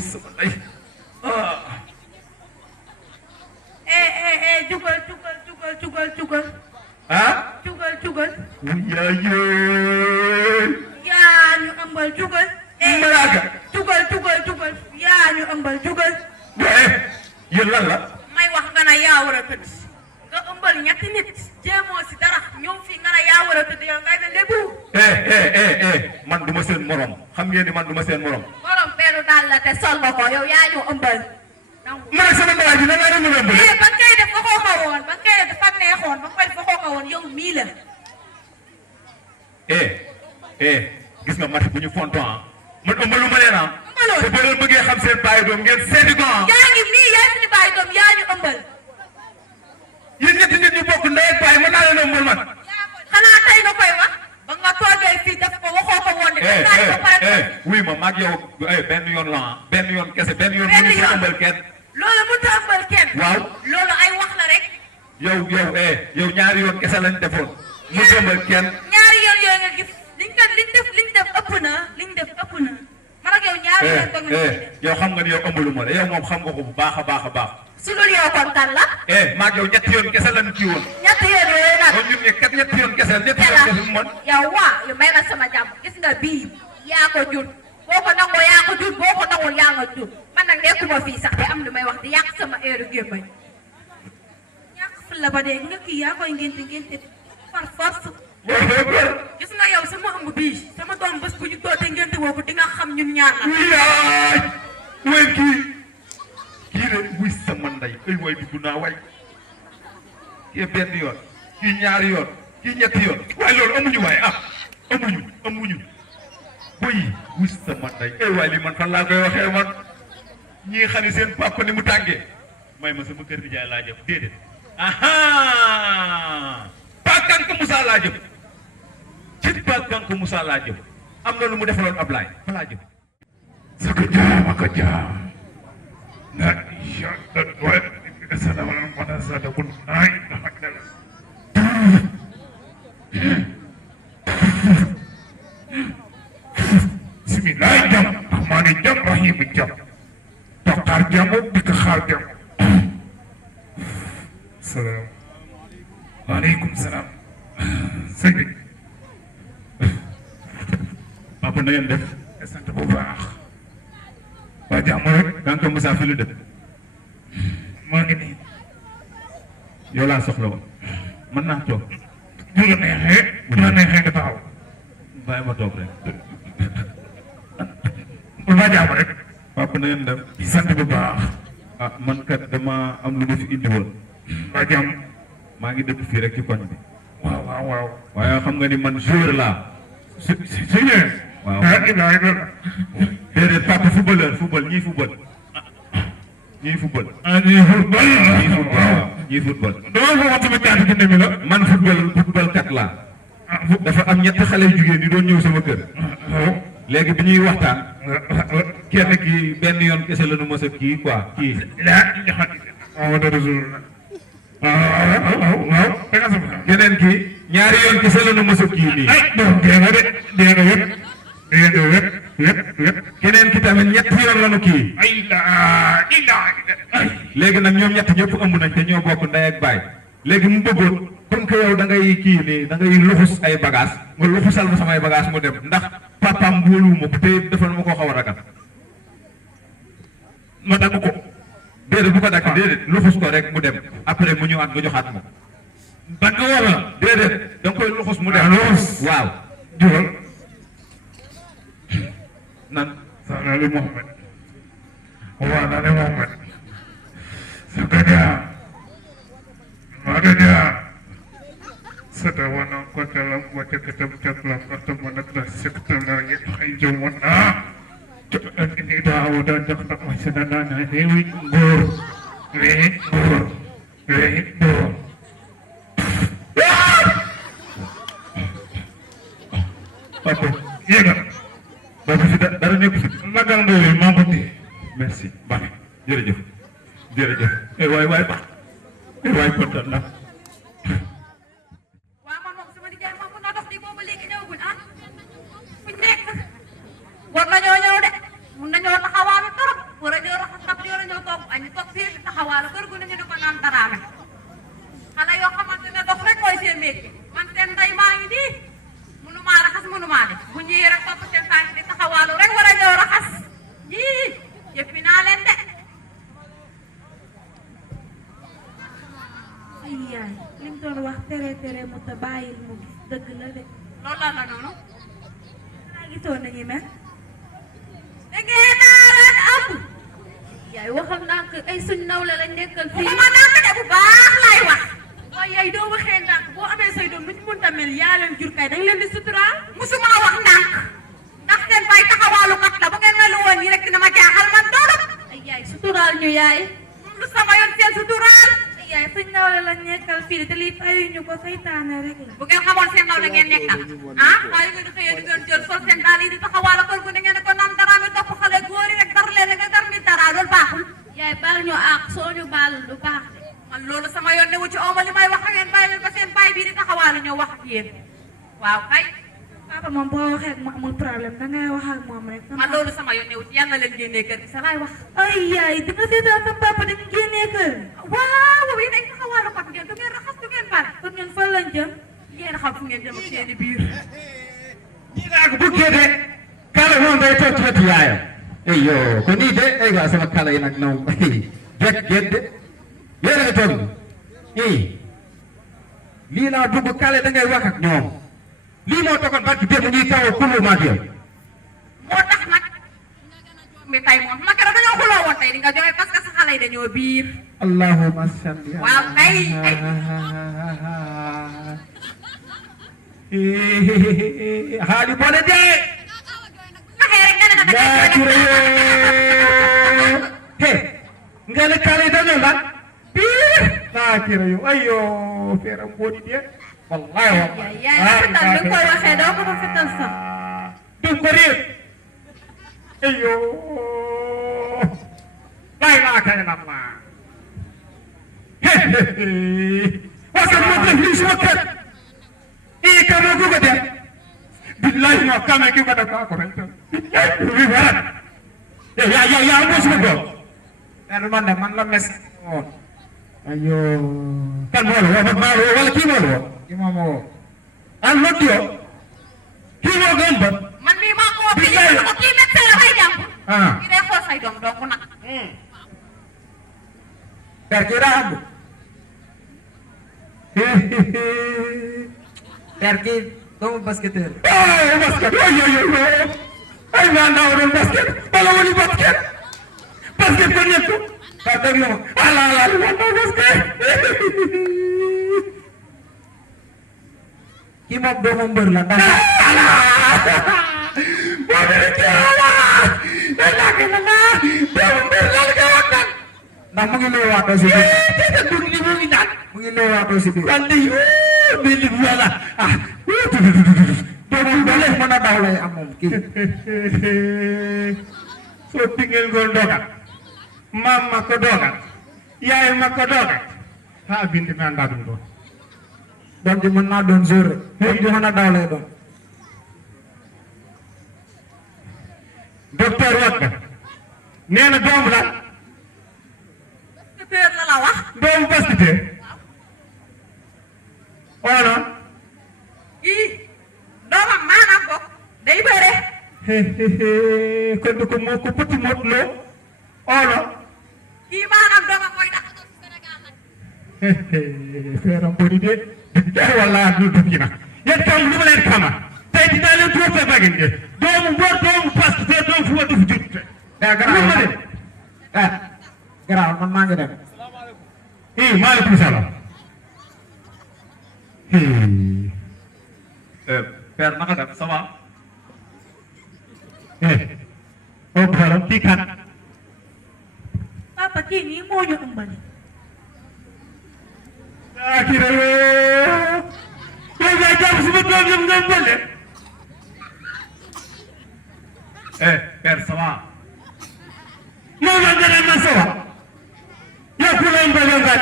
sama ay Cugal. ah Cugal. yaye Yaa ñu ëmbal cugal. malaga Cugal. Yaa ñu ëmbal cugal. yéen lan la may wax nga ne yaa war a tëdd. nga ëmbal ñetti nit. jéemoo si dara ñëw fii nga ne yaa war a tëdd yow ngay ne lébu. man duma seen morom xam ngeen ni man duma seen morom borom peeru daal la te sol nga ko yow yaa ñu ëmbal. man ak sama ndawaay bi nan laa doon mën a ëmbale ba nga koy def waxoo nga woon ba nga koy def dafa neexoon ba nga koy def waxoo nga woon yow mii la. gis nga mat bu ñu fonton man ëmbalu ma leen ëmbaloo te boo leen bëggee xam seen bàyyi doom ngeen seeti ko yaa ngi nii yaa suñu bàyyi doom yaa ñu ëmbal. yéen ñetti nit ñu bokk ndey ak bàyyi mën naa leen ëmbal man xanaa tey nga koy wax ba nga toogee fii def ko waxoo ko woon de. wuy ma maag yow benn yoon la benn yoon kese benn yoon Benn mënu yoon. ko ëmbal kenn loolu mënut a ëmbal kenn. waaw loolu ay wax la rek. yow ñaari yoon kese lañ defoon mu ëmbal kenn ñaari yoon yooyu nga gis liñ def ëpp na man ak yow ñaari yoon ko nga def. yow xam nga ni yow ëmbalu ma de yow moom xam nga ko bu baax a baax a baax su dul yow kon kan la. maag yow ñetti yoon kese lañ kii woon ñetti yoon yooyu nag. kon ñun ñetti yoon kese mu mën yow waa yu may ma sama jàmm gis nga bii yaa ko jur boo ko nangoo yaa ko jur boo ko nangul yaa nga jur man nag nekkuma fii sax de am lu may wax di yàq sama heure gémmañ ñàkk fu la ba dee nga kii yaa koy ngénte par force. gis nga yow sama ëmb bii sama doom bés bu ñu dootee ngénte woo ko di nga xam ñun ñaar la. yaay way kii de wuy sama ndey ay way dugg naa way kii benn yoon kii ñaari yoon kii ñetti yoon waaye loolu amuñu waaye amuñu boy wuy sama ndey ay waay li man fan laa koy waxee man ñii xam ne seen papa ni mu tàngee may ma sama kër di jaay laa jëm déedéet Pakanka Moussa laa jëm ci Pakanka Moussa laa jëm am na lu mu defaloon Ablaye fa laa jëm saka jaam na shaddat wa sana wala mana sada kun ay bismillah jam rahmani jam rahim jam tokar jamu dikkhal jam salam alaikum salam sëñ bi papa na ngeen def sant bu baax waa jàmm rek Kanka Moussa fi lu def maa ngi nii yow laa soxla woon mën naa toog bu la neexee nga taxaw bàyyi ma toog rek waa jàmm rek papa na ngeen def sant bu baax man kat dama am lu ma fi indi woon waa jàmm maa ngi dëkk fii rek ci koñ bi waaw waaye xam nga ni man joueur laa si yéen waaw Ibrahima déedéet papa footballeur ñii football ñuy football waaw ñii football dama ko wax tamit ñaata junne mi la man football kat laa dafa am ñetti xale yu jigéen yi doon ñëw sama kër léegi bi ñuy waxtaan kenn ki benn yoon kese la nu mos a kii quoi kii waaw keneen ki ñaari yoon kese la nu mos a kii nii keneen ki tamit ñetti yoon la nu kii léegi nag ñoom ñett ñëpp ëmb nañ te ñoo bokk ndey ak baay léegi mu bëggoon comme que yow da ngay kii nii da ngay luxus ay bagage nga luxusal ma samay bagage mu dem ndax papaam wóoluwuma ko te dafa ma koo xaw a ragal ma dagg ko déedéet bu ko dakk déedéet luxus ko rek mu dem après mu ñëwaat nga joxaat ma dagg wala déedéet da nga koy luxus mu dem luxus waaw jural nan Salali Mohammed Wadane Mohammed Sakanya Madanya Sadawana Kotalam Wata Katam Taklam Katam Manakla Sektalar Yahayjumana Ini dawo dan jakta masadana Dewi Gur Gur papa Iya kan boobu fi dara nekk fi Magal Ndoye maa ko téye merci baax jërëjëf waay baax waay kontaan naa waaw man moom sama nijaay moom mën naa dox di boobu léegi ñëwagul fuñ nekk war nañoo ñëw de mun nañoo taxawaalu trop tere mu ta bàyyil mu gis dëgg la de loolu la la noonu xanaa gisoon nañu mel da ngeen naa leen am yaay waxal naa ko ay suñ nawle lañ nekkal fii ma naa ko de bu baax laay wax waaye yaay doo waxee ndànk boo amee say doom lu ñu mënta mel yaa leen jur kay dañ leen di suturaal musuma wax ndànk ndax seen baay taxawaalu kat la bu ngeen melu woon nii rek dina ma jaaxal man doolu ay yaay suturaal ñu yaay lu sama yoon seen suturaal ay yaay suñ nawle lañ nekkal fii te lii fayuñu ko saytaane rek la bu ngeen xamoon seen nawle ngeen nekkal waaye ngeen di xëyee di ngeen jël sol seen daal yi di taxawaalu kër gu ne ngeen ko naan dara mi topp xale góor yi rek dar leen nga dar mi dara loolu baaxul yaay baal ñu àq soo ñu baalul du baax de man loolu sama yoon newu ci ooma li may wax ak yéen bàyyi leen ba seen baay bii di taxawaalu ñëw wax ak yéen waaw kay papa moom boo waxee ak moom amul problème dangay wax ak moom rek man loolu sama yoon newu ci yàlla leen génnee kër gi sa laay wax ay yaay di nga seetaan sa papa dañu génnee kër waaw yi dañ taxawaalu kot ngeen du ngeen raxas du ngeen baal kon ngeen fan lañ jëm yéen xam fu ngeen jëm ak seeni biir ñii naa ko buggee de kala moom day toog ci wetu yaayam eyo ko nii de ay waa sama kala yi nag naw jekk gedde yéen a nga toog lii laa bugg kale da ngay wax ak ñoom lii moo taxoon barki démb ñuy taw kullu maag yow moo tax nag mi tay moom ma keroog dañoo xuloo woon tey di nga joxe parce que sa xale yi dañoo biir allahumma salli waaw kay ay haali bone de waxee rek nga ne da yaa kire yoo he nga ne kale dañoo lan biir yaa kire yoo ayo feeram boni de wallahi yaay rafetal bi koy waxee doo ko rafetal sax dum ko réer ayo laa ilaaha illallah wasa mo def lii suma kër kama ko ko def billahi ma kama ki ko def ko rek billahi warat ya mo suma do kan man la mes ayo kan mo wala ki mo imamo an lotio ki mo gamba man mii maa ko wax fii ko kii médecin la fay jàmm ki day xool say doom doo ko nag perkira abu perki kamu basketer basket yo ay man na won basket wala woni basket basket ko ñettu ka deglo ala basket ki mo do mo mbeur la dal ala bo be ci ala la ke la do mo mbeur la ka waxtan ndax mu ngi lay wato ci bi du ni mu ngi dal mu ngi lay wato ci bi ande yo bi li wala ah do mo dole mën a daw lay am moom ki so tingel gol dogal mama ko dogal yaay ma ko dogal ha bindi na ndadum do doom ji mën naa doon jour doom ji mën a daw lay doon docteur Wade nee na doom la docteur la wax doomu basket wala kii doomam maanaam bokk day bëre kon du ko moo ko petit mot loo wala kii maanaam doomam mooy tax feeram boni de wala du dugg na yéen tam lu ma leen xama tey dinaa leen tuur sa bagin de doomu mbor doomu pasteur doomu fu ma def jut garaaw man maa ngi dem maaleykum salaam père naka def ça va oh problème kii kan papa kii nii moo ñu ëmbali kii rek yow yaa jàpp si ma doom yëpp nga ëmbale père ça va moo nga gën a ma sawa yow ku la ëmbale nga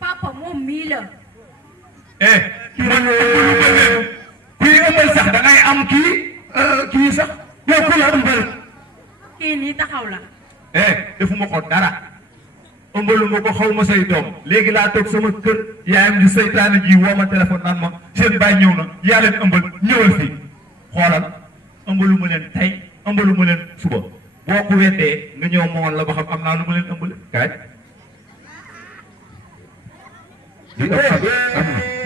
papa moom mii la kii rek kuy ëmbal sax da ngay am kii sax yow ku la ëmbal kii nii taxaw la defuma ko dara ëmbaluma ko xaw ma say doom léegi laa toog sama kër yaayam di seytaane ji woo ma téléphone naan ma seen baay ñëw na yaa leen ëmbal ñëwal fii xoolal ëmbaluma leen tey ëmbaluma leen suba boo ko weddee nga ñëw ma woon la ba xam am naa lu ma leen ëmbale kaay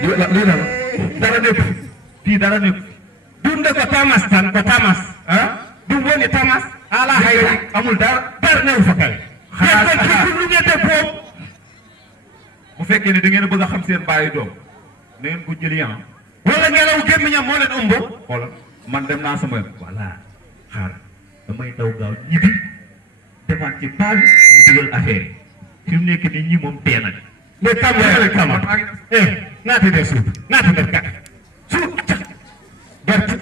lii la dara nekk fii dara nekk dunde ko tamas tan ko tamas ɗum woni tamas ala hayra amul dara darnew fa kay xanaa ko lu ngeen def boobu bu fekkee ne da ngeen a bëgg a xam seen bàyyi doom na ngeen ko jëli wala ngelaw gémmiñam moo leen ëmb xoolal man dem naa sama yoon voilà xaar damay daw gaaw ñibbi demaat ci paa bi ñu dugal affaire yi fi mu nekk nii ñi moom dee nañ mais kama naati def suuf naati def kat suuf gerte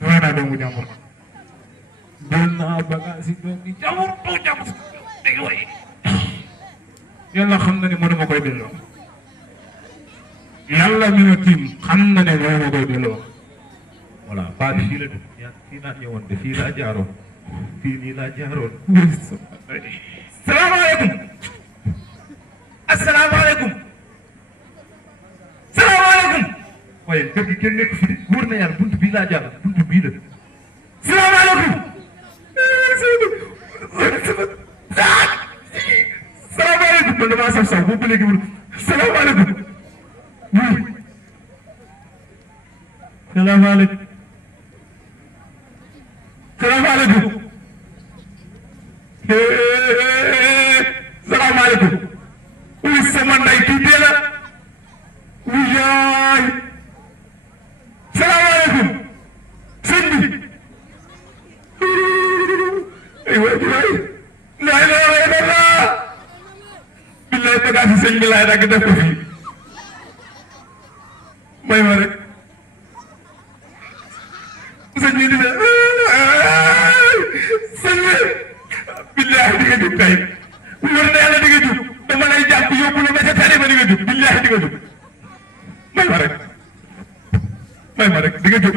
Mana dong jamur? naa bagage yi doom yi jàmbur doo jàmbur dégg waaye Yàlla xam na ne mënuma koy delloo. Yàlla mi ma tiim xam na ne mënuma koy delloo. voilà paa bi fii la dugg fii laa ñëwoon de fii laa jaaroon fii nii laa jaaroon. salaamaaleykum asalaamaaleykum salaamaaleykum waaye kër gi kenn nekk fi de wóor na yàlla buntu bii laa jaar buntu bii la. salaamaaleykum salaamaaleykum man damaa saf saw boobu léegi salaamaaleykum salaamaaleykum salaamaaleykum salaamaaleykum uy sama ndey kii dee la uy yaay salaamaaleykum sëñ bi ay waay waay laa ilaaha illallah billaay bagaasi sëñ bi laay dagg def ko fii may ma rek sëñ bi di ne sëñ bi billahi di nga jub tey wër na yàlla di nga jub dama lay jàpp yóbbu la ba ca tali ba di nga jub billahi di nga jub may ma rek di nga jub